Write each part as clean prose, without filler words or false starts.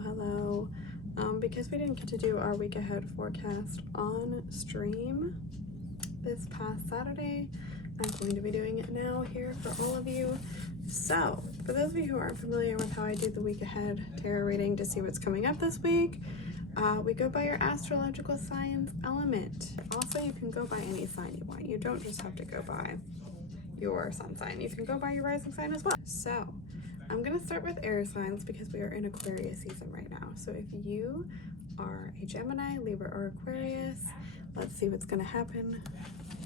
hello. Because we didn't get to do our week ahead forecast on stream this past Saturday, I'm going to be doing it now here for all of you. So, for those of you who aren't familiar with how I do the week ahead tarot reading to see what's coming up this week, we go by your astrological signs element. Also, you can go by any sign you want. You don't just have to go by your sun sign. You can go by your rising sign as well. So, I'm going to start with air signs because we are in Aquarius season right now. So if you are a Gemini, Libra, or Aquarius, let's see what's going to happen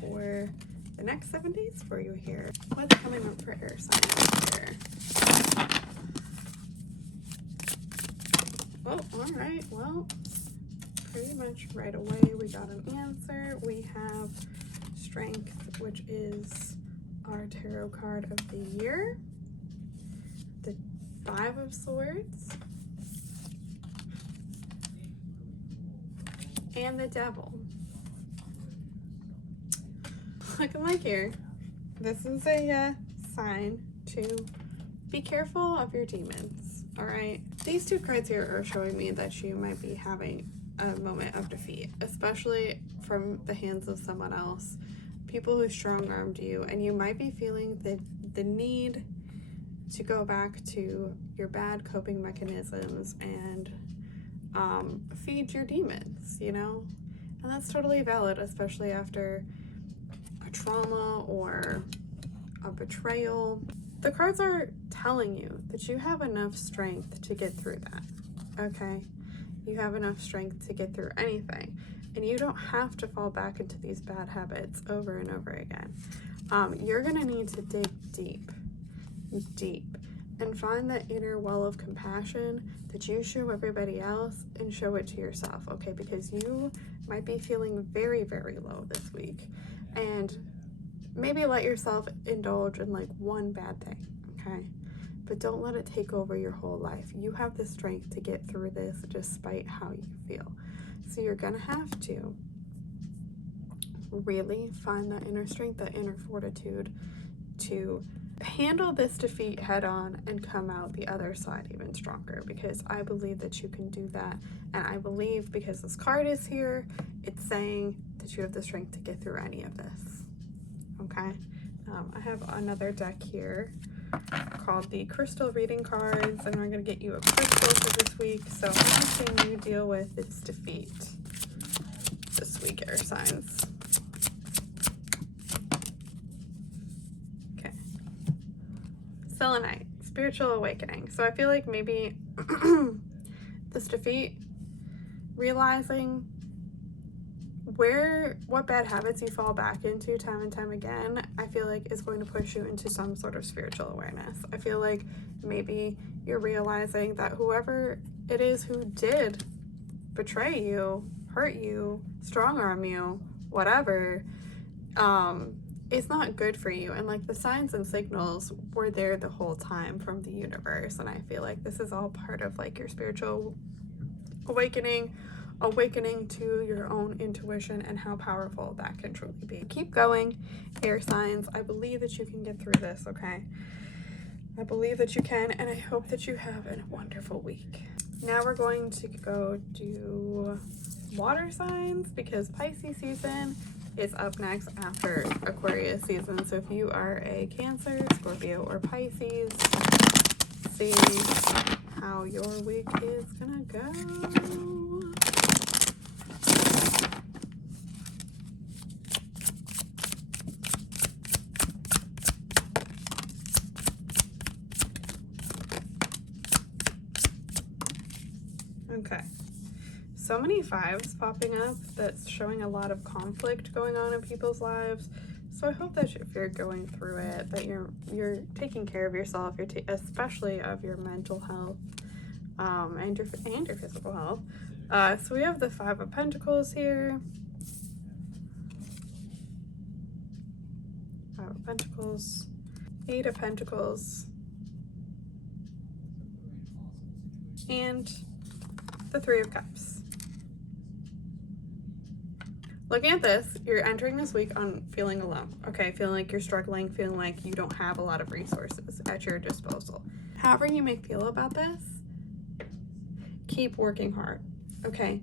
for the next 7 days for you here. What's coming up for air signs here? Oh, all right. Well, pretty much right away we got an answer. We have Strength, which is our tarot card of the year. The Five of Swords and the Devil. Looking like here, this is a sign to be careful of your demons. All right, these two cards here are showing me that you might be having a moment of defeat, especially from the hands of someone else, people who strong-armed you, and you might be feeling the need to go back to your bad coping mechanisms and feed your demons, you know? And that's totally valid, especially after a trauma or a betrayal. The cards are telling you that you have enough strength to get through that, okay? You have enough strength to get through anything, and you don't have to fall back into these bad habits over and over again. You're gonna need to dig deep and find that inner well of compassion that you show everybody else and show it to yourself, okay? Because you might be feeling very, very low this week, and maybe let yourself indulge in like one bad thing, okay? But don't let it take over your whole life. You have the strength to get through this despite how you feel. So you're gonna have to really find that inner strength, that inner fortitude to handle this defeat head on and come out the other side even stronger, because I believe that you can do that. And I believe because this card is here, it's saying that you have the strength to get through any of this, okay? I have another deck here called the Crystal Reading Cards, and we're going to get you a crystal for this week. So how can you deal with its defeat this week, air signs? Selenite, spiritual awakening. So I feel like maybe this defeat, realizing what bad habits you fall back into time and time again, I feel like is going to push you into some sort of spiritual awareness. I feel like maybe you're realizing that whoever it is who did betray you, hurt you, strong arm you, whatever, it's not good for you. And like the signs and signals were there the whole time from the universe, and I feel like this is all part of like your spiritual awakening to your own intuition and how powerful that can truly be. Keep going, air signs. I believe that you can get through this, okay? I believe that you can, and I hope that you have a wonderful week. Now we're going to go do water signs, because Pisces season is up next after Aquarius season. So if you are a Cancer, Scorpio, or Pisces, see how your week is gonna go. Okay. So many fives popping up, that's showing a lot of conflict going on in people's lives. So I hope that if you're going through it, that you're taking care of yourself, especially of your mental health, and your physical health. So we have the Five of Pentacles here. Five of Pentacles, Eight of Pentacles, and the Three of Cups. Looking at this, you're entering this week on feeling alone, okay? Feeling like you're struggling, feeling like you don't have a lot of resources at your disposal. However you may feel about this, keep working hard, okay?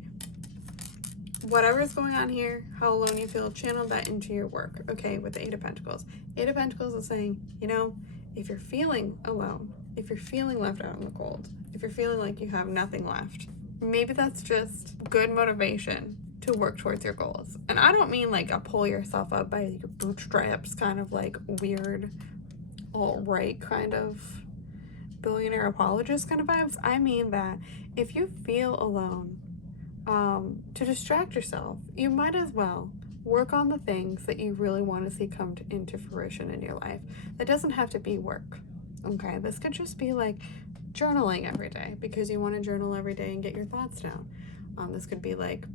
Whatever is going on here, how alone you feel, channel that into your work, okay, with the Eight of Pentacles. Eight of Pentacles is saying, you know, if you're feeling alone, if you're feeling left out in the cold, if you're feeling like you have nothing left, maybe that's just good motivation to work towards your goals. And I don't mean like a pull yourself up by your bootstraps kind of like weird alt-right kind of billionaire apologist kind of vibes. I mean that if you feel alone, to distract yourself, you might as well work on the things that you really want to see come into fruition in your life. That doesn't have to be work, okay? This could just be like journaling every day because you want to journal every day and get your thoughts down. This could be like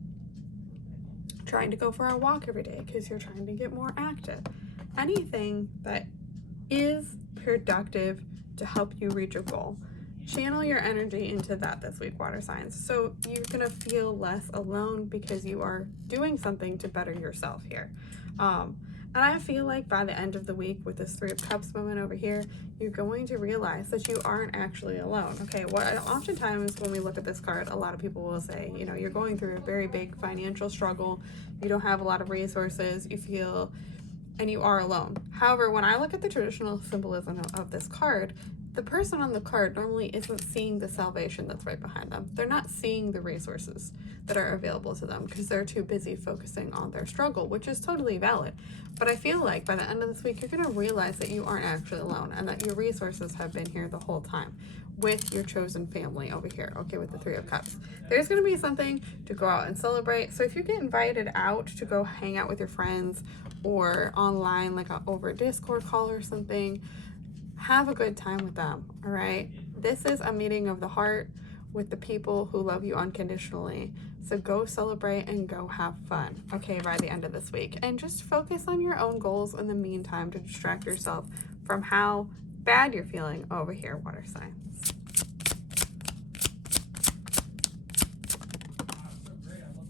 trying to go for a walk every day because you're trying to get more active. Anything that is productive to help you reach a goal. Channel your energy into that this week, water signs. So you're gonna feel less alone because you are doing something to better yourself here. And I feel like by the end of the week with this Three of Cups moment over here, you're going to realize that you aren't actually alone. Okay, oftentimes when we look at this card, a lot of people will say, you know, you're going through a very big financial struggle, you don't have a lot of resources, you feel, and you are alone. However, when I look at the traditional symbolism of this card, the person on the card normally isn't seeing the salvation that's right behind them. They're not seeing the resources that are available to them because they're too busy focusing on their struggle, which is totally valid. But I feel like by the end of this week, you're gonna realize that you aren't actually alone and that your resources have been here the whole time with your chosen family over here, okay, with the Three of Cups. There's gonna be something to go out and celebrate. So if you get invited out to go hang out with your friends or online, like over a Discord call or something, have a good time with them, all right? This is a meeting of the heart with the people who love you unconditionally. So go celebrate and go have fun, okay, by the end of this week. And just focus on your own goals in the meantime to distract yourself from how bad you're feeling over here, water signs.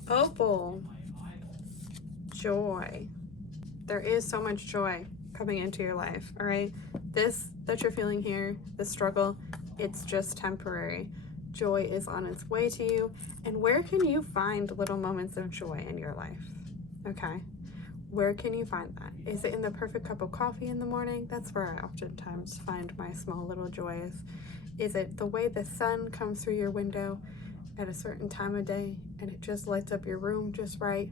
Opal, joy. There is so much joy coming into your life, all right? This that you're feeling here, this struggle, it's just temporary. Joy is on its way to you. And where can you find little moments of joy in your life? Okay, where can you find that? Is it in the perfect cup of coffee in the morning? That's where I oftentimes find my small little joys. Is it the way the sun comes through your window at a certain time of day and it just lights up your room just right?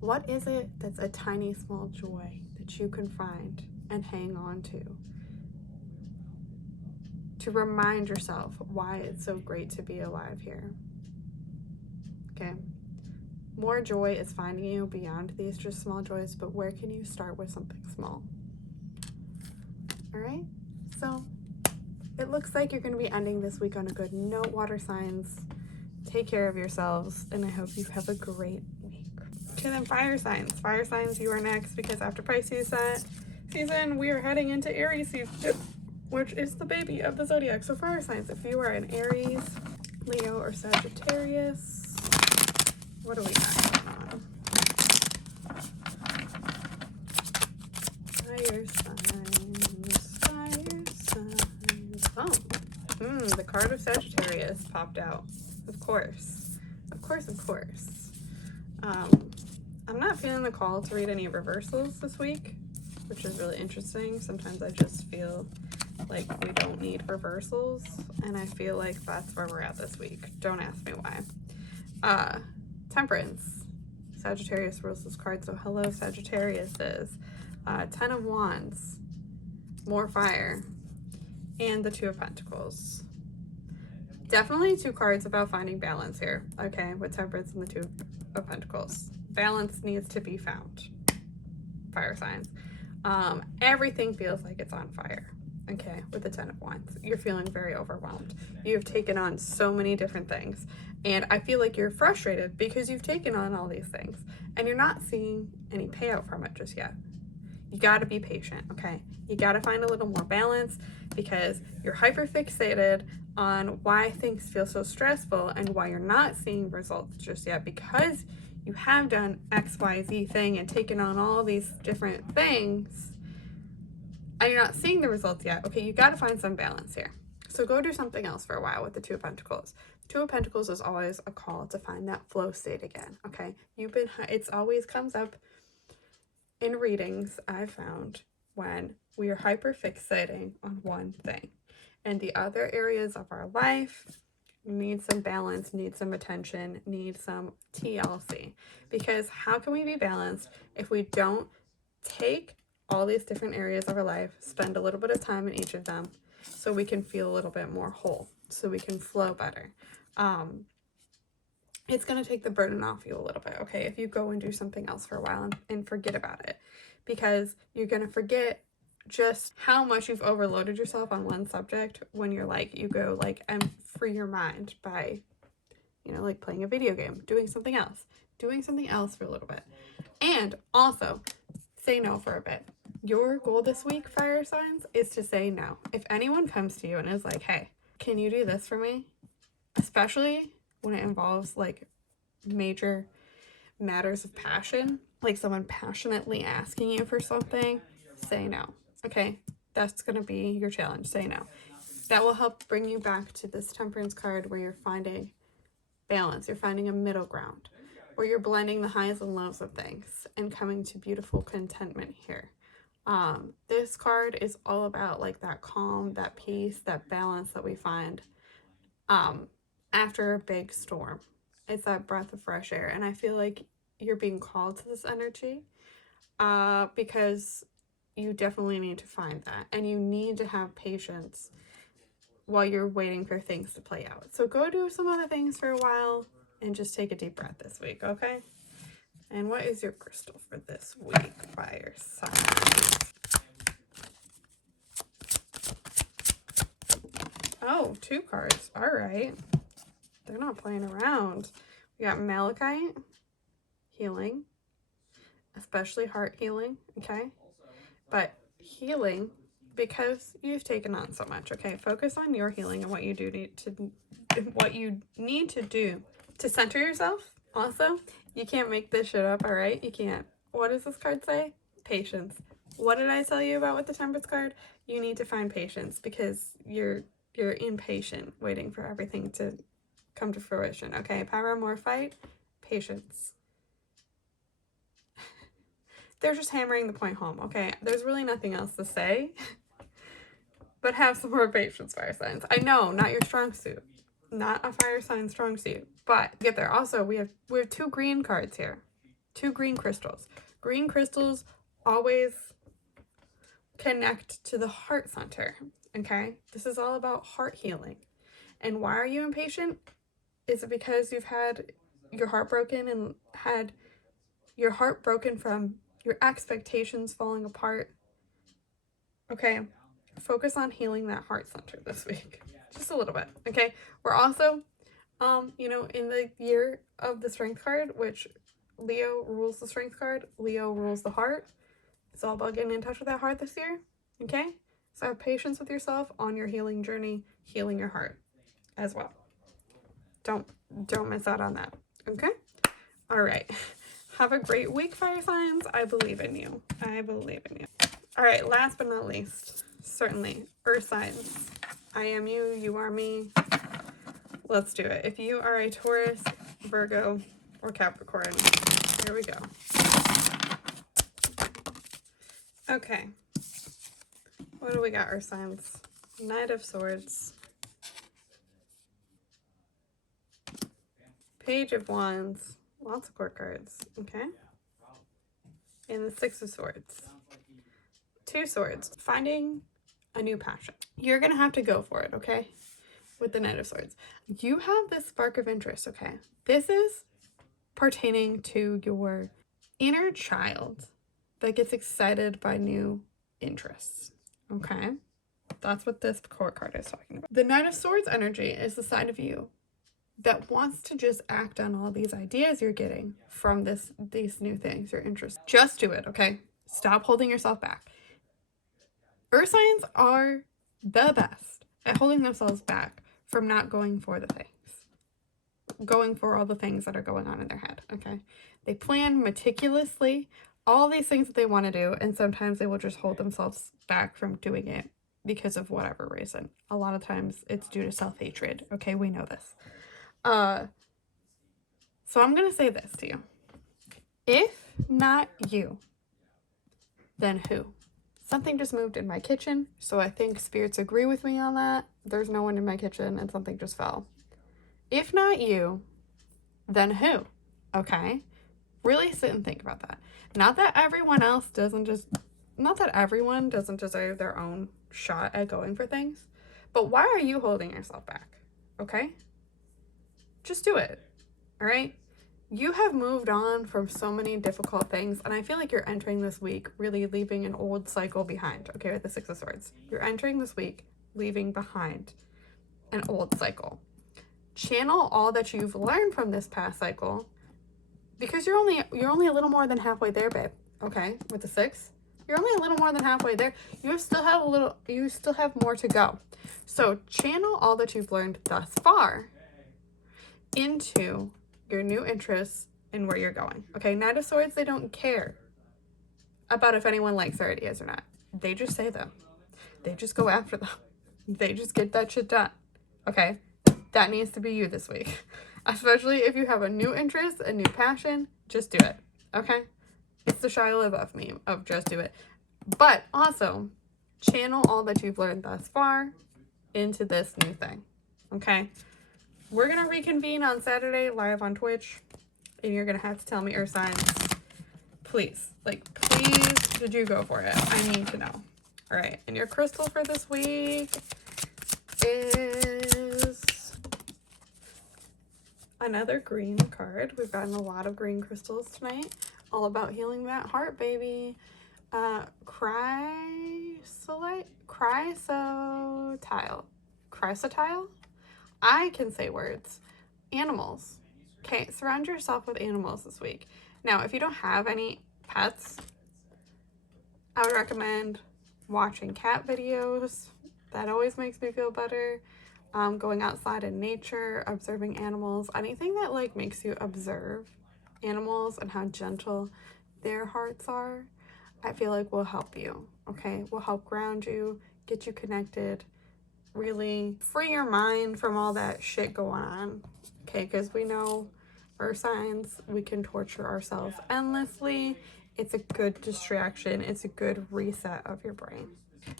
What is it that's a tiny small joy that you can find and hang on to remind yourself why it's so great to be alive here? Okay, more joy is finding you beyond these just small joys, but where can you start with something small? All right, so it looks like you're going to be ending this week on a good note, water signs. Take care of yourselves, and I hope you have a great week. Okay, then fire signs. Fire signs, you are next, because after Pisces season, we are heading into Aries season, which is the baby of the zodiac. So fire signs, if you are an Aries, Leo, or Sagittarius, what do we got going on? Fire signs, fire signs. Oh, the card of Sagittarius popped out. Of course. I'm not feeling the call to read any reversals this week, which is really interesting. Sometimes I just feel like we don't need reversals, and I feel like that's where we're at this week. Don't ask me why. Temperance. Sagittarius rules this card, so hello Sagittarius is. 10 of Wands, more fire, and the Two of Pentacles. Definitely two cards about finding balance here, okay, with Temperance and the Two of Pentacles. Balance needs to be found, fire signs. Everything feels like it's on fire, okay, with the 10 of Wands. You're feeling very overwhelmed. You've taken on so many different things, and I feel like you're frustrated because you've taken on all these things, and you're not seeing any payout from it just yet. You gotta be patient, okay? You gotta find a little more balance because you're hyper fixated on why things feel so stressful and why you're not seeing results just yet, because you have done XYZ thing and taken on all these different things and you're not seeing the results yet. Okay, you gotta find some balance here. So go do something else for a while with the Two of Pentacles. Two of Pentacles is always a call to find that flow state again, okay? It's always comes up in readings, I've found, when we are hyper fixating on one thing. And the other areas of our life need some balance, need some attention, need some TLC. Because how can we be balanced if we don't take all these different areas of our life, spend a little bit of time in each of them, so we can feel a little bit more whole, so we can flow better. It's going to take the burden off you a little bit, okay, if you go and do something else for a while and forget about it, because you're going to forget just how much you've overloaded yourself on one subject when you go and free your mind by, like playing a video game, doing something else for a little bit. And also say no for a bit. Your goal this week, fire signs, is to say no. If anyone comes to you and is like, hey, can you do this for me? Especially when it involves like major matters of passion, like someone passionately asking you for something, say no. Okay, that's going to be your challenge. Say no. That will help bring you back to this Temperance card where you're finding balance. You're finding a middle ground where you're blending the highs and lows of things and coming to beautiful contentment here. This card is all about like that calm, that peace, that balance that we find after a big storm. It's that breath of fresh air. And I feel like you're being called to this energy because you definitely need to find that. And you need to have patience while you're waiting for things to play out. So go do some other things for a while and just take a deep breath this week, okay? And what is your crystal for this week, fire signs? Oh, 2 cards. All right. They're not playing around. We got Malachite, healing, especially heart healing, okay? But healing because you've taken on so much, okay? Focus on your healing and what you need to do to center yourself. Also, you can't make this shit up, all right? You can't. What does this card say? Patience. What did I tell you about with the Temperance card? You need to find patience because you're impatient waiting for everything to come to fruition, okay? Power, more fight, patience. They're just hammering the point home, okay? There's really nothing else to say, but have some more patience, fire signs. I know, not your strong suit. Not a fire sign strong suit, but get there. Also, we have 2 green cards here. 2 green crystals. Green crystals always connect to the heart center, okay? This is all about heart healing. And why are you impatient? Is it because you've had your heart broken and had your heart broken from your expectations falling apart? Okay, focus on healing that heart center this week. Just a little bit, okay? We're also, in the year of the Strength card, which Leo rules the Strength card, Leo rules the heart. It's all about getting in touch with that heart this year, okay? So have patience with yourself on your healing journey, healing your heart as well. Don't miss out on that, okay? All right. Have a great week, fire signs. I believe in you. I believe in you. All right, last but not least, certainly, earth signs. I am you, you are me. Let's do it. If you are a Taurus, Virgo, or Capricorn, here we go. Okay. What do we got, earth signs? Knight of Swords. Page of Wands. Lots of court cards, okay? And the 6 of Swords. 2 swords. Finding a new passion. You're going to have to go for it, okay? With the Knight of Swords. You have this spark of interest, okay? This is pertaining to your inner child that gets excited by new interests, okay? That's what this court card is talking about. The Knight of Swords energy is the side of you that wants to just act on all these ideas you're getting from these new things, your interests. Just do it, okay? Stop holding yourself back. Earth signs are the best at holding themselves back from not going for the things. Going for all the things that are going on in their head, okay? They plan meticulously all these things that they want to do, and sometimes they will just hold themselves back from doing it because of whatever reason. A lot of times it's due to self-hatred. Okay, we know this. So I'm going to say this to you. If not you, then who? Something just moved in my kitchen, so I think spirits agree with me on that. There's no one in my kitchen and something just fell. If not you, then who? Okay? Really sit and think about that. Not that everyone doesn't deserve their own shot at going for things, but why are you holding yourself back? Okay? Just do it. All right? You have moved on from so many difficult things, and I feel like you're entering this week really leaving an old cycle behind, okay, with the Six of Swords. You're entering this week leaving behind an old cycle. Channel all that you've learned from this past cycle, because you're only a little more than halfway there, babe, okay, with the 6. You're only a little more than halfway there. You still have more to go. So channel all that you've learned thus far into your new interests and where you're going. Okay, Knight of Swords, they don't care about if anyone likes their ideas or not. They just say them. They just go after them. They just get that shit done. Okay, that needs to be you this week. Especially if you have a new interest, a new passion, just do it. Okay? It's the Shia LaBeouf meme of just do it. But also, channel all that you've learned thus far into this new thing. Okay? We're going to reconvene on Saturday live on Twitch, and you're going to have to tell me your signs. Please. Please, did you go for it? I need to know. All right. And your crystal for this week is another green card. We've gotten a lot of green crystals tonight. All about healing that heart, baby. Chrysotile? I can say words. Animals. Okay, surround yourself with animals this week. Now, if you don't have any pets, I would recommend watching cat videos. That always makes me feel better. Going outside in nature, observing animals, anything that makes you observe animals and how gentle their hearts are, I feel like will help you. Okay, will help ground you, get you connected, really free your mind from all that shit going on. Okay, because we know our signs, we can torture ourselves endlessly. It's a good distraction. It's a good reset of your brain.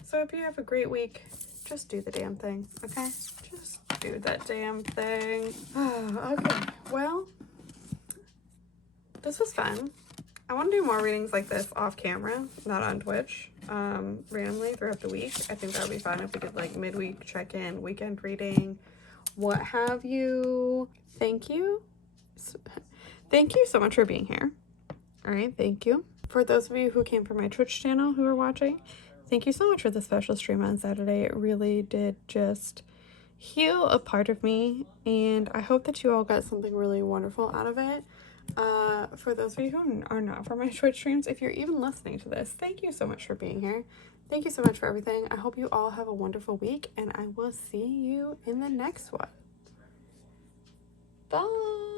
So if you have a great week, just do the damn thing, okay? Just do that damn thing. Okay, well, this was fun. I want to do more readings like this off camera, not on Twitch, randomly throughout the week. I think that would be fun if we did midweek check-in, weekend reading, what have you. Thank you. Thank you so much for being here. All right, thank you. For those of you who came from my Twitch channel who are watching, thank you so much for the special stream on Saturday. It really did just heal a part of me, and I hope that you all got something really wonderful out of it. For those of you who are not from my Twitch streams, if you're even listening to this, thank you so much for being here. Thank you so much for everything. I hope you all have a wonderful week, and I will see you in the next one. Bye!